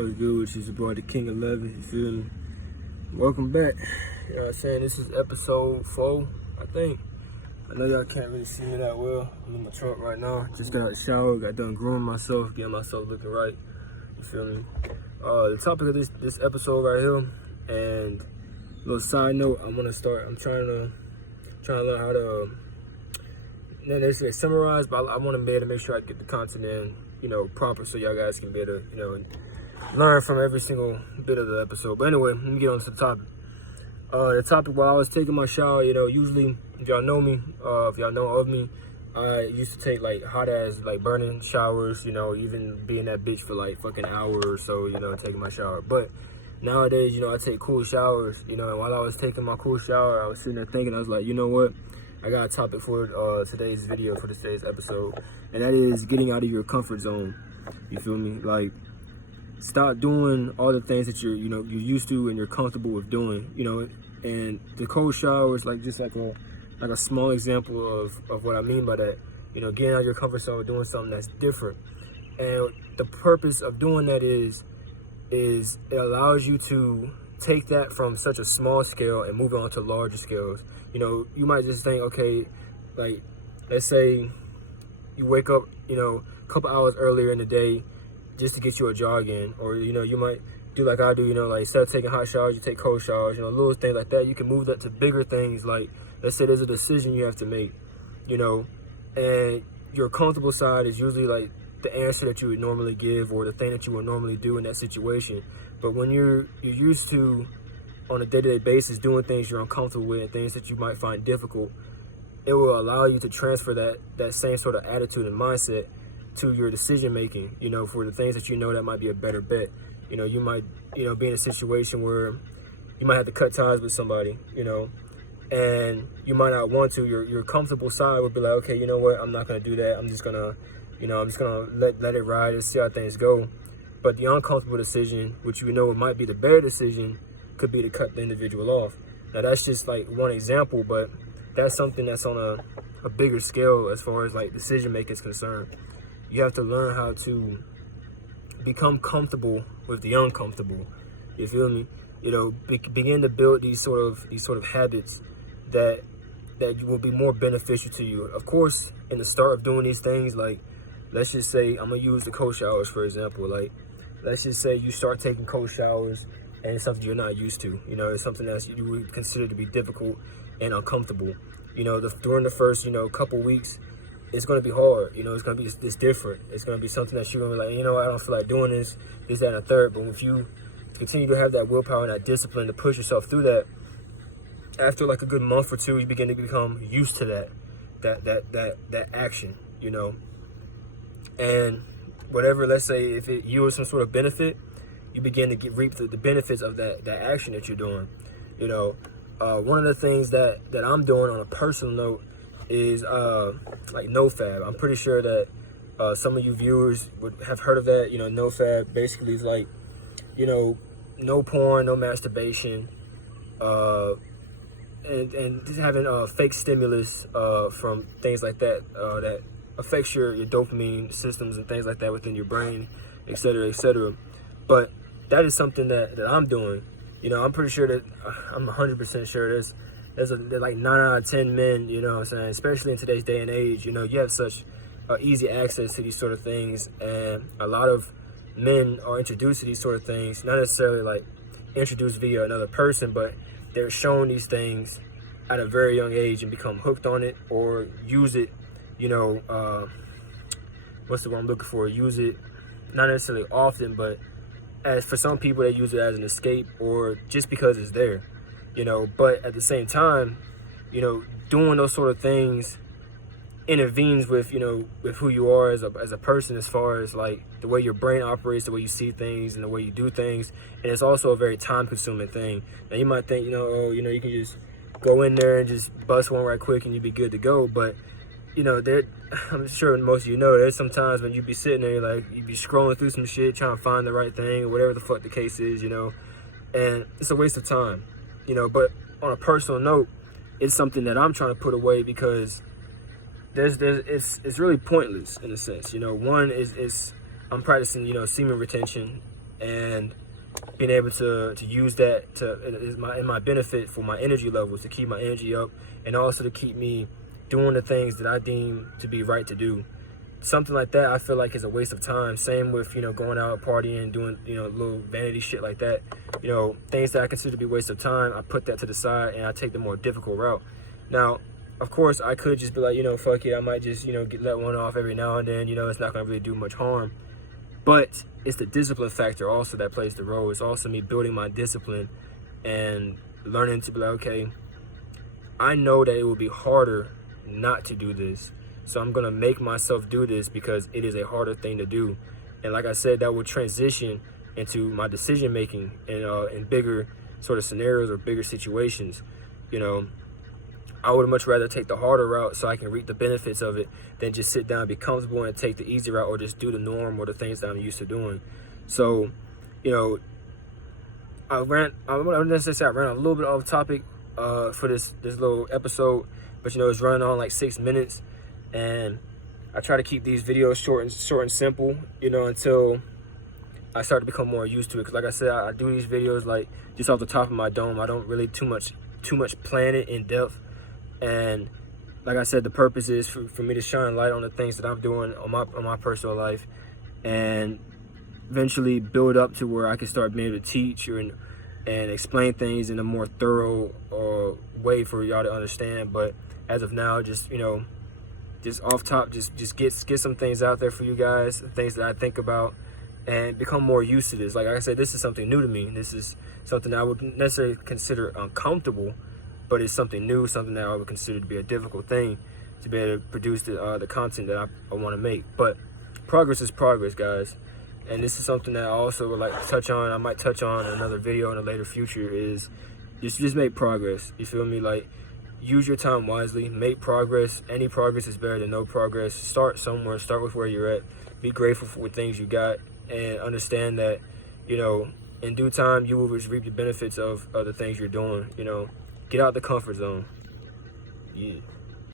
What's good? It's your boy, the King 11. You feel me? Welcome back. You know what I'm saying? This is episode 4, I think. I know y'all can't really see me that well. I'm in my truck right now. Just got out of the shower, got done grooming myself, getting myself looking right. You feel me? The topic of this episode right here, and a little side note, I'm trying to learn how to not necessarily summarize, but I want to be able to make sure I get the content in, proper, so y'all guys can be able to, learn from every single bit of the episode. But anyway, let me get on to the topic. The topic, while I was taking my shower, usually, if y'all know me, if y'all know of me, I used to take like hot ass, like burning showers, even being that bitch for like fucking hour or so, taking my shower. But nowadays, I take cool showers, and while I was taking my cool shower, I was sitting there thinking, I was like, you know what? I got a topic for today's video, for today's episode, and that is getting out of your comfort zone. You feel me? Like, stop doing all the things that you're used to and you're comfortable with doing, and the cold shower is like just like a small example of what I mean by that. Getting out of your comfort zone, doing something that's different. And the purpose of doing that is it allows you to take that from such a small scale and move it on to larger scales. You might just think, okay, like, let's say you wake up, a couple hours earlier in the day just to get you a jog in, or you might do like I do, like instead of taking hot showers, you take cold showers, little things like that. You can move that to bigger things, like let's say there's a decision you have to make, and your comfortable side is usually like the answer that you would normally give or the thing that you would normally do in that situation. But when you're used to, on a day-to-day basis, doing things you're uncomfortable with and things that you might find difficult, it will allow you to transfer that same sort of attitude and mindset to your decision making, for the things that that might be a better bet. You might, be in a situation where you might have to cut ties with somebody, and you might not want to. Your comfortable side would be like, okay, you know what, I'm not gonna do that. I'm just gonna let it ride and see how things go. But the uncomfortable decision, which might be the better decision, could be to cut the individual off. Now that's just like one example, but that's something that's on a bigger scale as far as like decision making is concerned. You have to learn how to become comfortable with the uncomfortable. You feel me? Begin to build these sort of habits that will be more beneficial to you. Of course, in the start of doing these things, like let's just say I'm gonna use the cold showers for example. Like let's just say you start taking cold showers and it's something you're not used to. It's something that you would consider to be difficult and uncomfortable. During the first couple weeks, it's going to be hard. It's going to be this different. It's going to be something that you're going to be like, I don't feel like doing this, that, and a third. But if you continue to have that willpower and that discipline to push yourself through that, after like a good month or two, you begin to become used to that action, And whatever, let's say, if it yields some sort of benefit, you begin to reap the benefits of that action that you're doing. One of the things that I'm doing on a personal note is like NoFap. I'm pretty sure that some of you viewers would have heard of that. NoFap basically is like, no porn, no masturbation, and just having fake stimulus from things like that that affects your dopamine systems and things like that within your brain, etc., etc. But that is something that I'm doing. I'm pretty sure that I'm 100% sure there's like 9 out of 10 men, what I'm saying, especially in today's day and age, you have such easy access to these sort of things, and a lot of men are introduced to these sort of things, not necessarily like introduced via another person, but they're shown these things at a very young age and become hooked on it or use it, what's the word I'm looking for? Use it not necessarily often, but as for some people, they use it as an escape or just because it's there, But at the same time, doing those sort of things intervenes with, with who you are as a person, as far as like the way your brain operates, the way you see things, and the way you do things. And it's also a very time-consuming thing. Now you might think, you can just go in there and just bust one right quick and you'd be good to go. But I'm sure most of there's some times when you be sitting there, you be scrolling through some shit, trying to find the right thing, or whatever the fuck the case is, and it's a waste of time, But on a personal note, it's something that I'm trying to put away because it's really pointless in a sense. One is I'm practicing, semen retention, and being able to use that in my benefit for my energy levels, to keep my energy up, and also to keep me doing the things that I deem to be right to do. Something like that I feel like is a waste of time. Same with, you know, going out partying, doing, you know, little vanity shit like that. You know, things that I consider to be a waste of time, I put that to the side and I take the more difficult route. Now, of course, I could just be like, you know, fuck it, I might just, you know, let one off every now and then, you know, it's not gonna really do much harm. But it's the discipline factor also that plays the role. It's also me building my discipline and learning to be like, okay, I know that it will be harder not to do this. So I'm gonna make myself do this because it is a harder thing to do. And like I said, that will transition into my decision making in bigger sort of scenarios or bigger situations. You know, I would much rather take the harder route so I can reap the benefits of it than just sit down, be comfortable, and take the easy route or just do the norm or the things that I'm used to doing. So, you know, I ran a little bit off topic for this little episode, but you know, it's running on like 6 minutes, and I try to keep these videos short and simple, you know, until I start to become more used to it. Because like I said, I do these videos like just off the top of my dome. I don't really too much plan it in depth. And like I said, the purpose is for me to shine light on the things that I'm doing on my personal life, and eventually build up to where I can start being able to teach and explain things in a more thorough way for y'all to understand. But as of now, just, you know, just off top, just get some things out there for you guys, things that I think about, and become more used to this. Like I said, this is something new to me. This is something I would necessarily consider uncomfortable, but it's something new, something that I would consider to be a difficult thing to be able to produce the content that I want to make. But progress is progress, guys. And this is something that I also would like to touch on. I might touch on in another video in a later future, is just make progress. You feel me? Like, use your time wisely, make progress. Any progress is better than no progress. Start somewhere, start with where you're at. Be grateful for the things you got, and understand that, you know, in due time, you will reap the benefits of the things you're doing, you know. Get out the comfort zone. Yeah.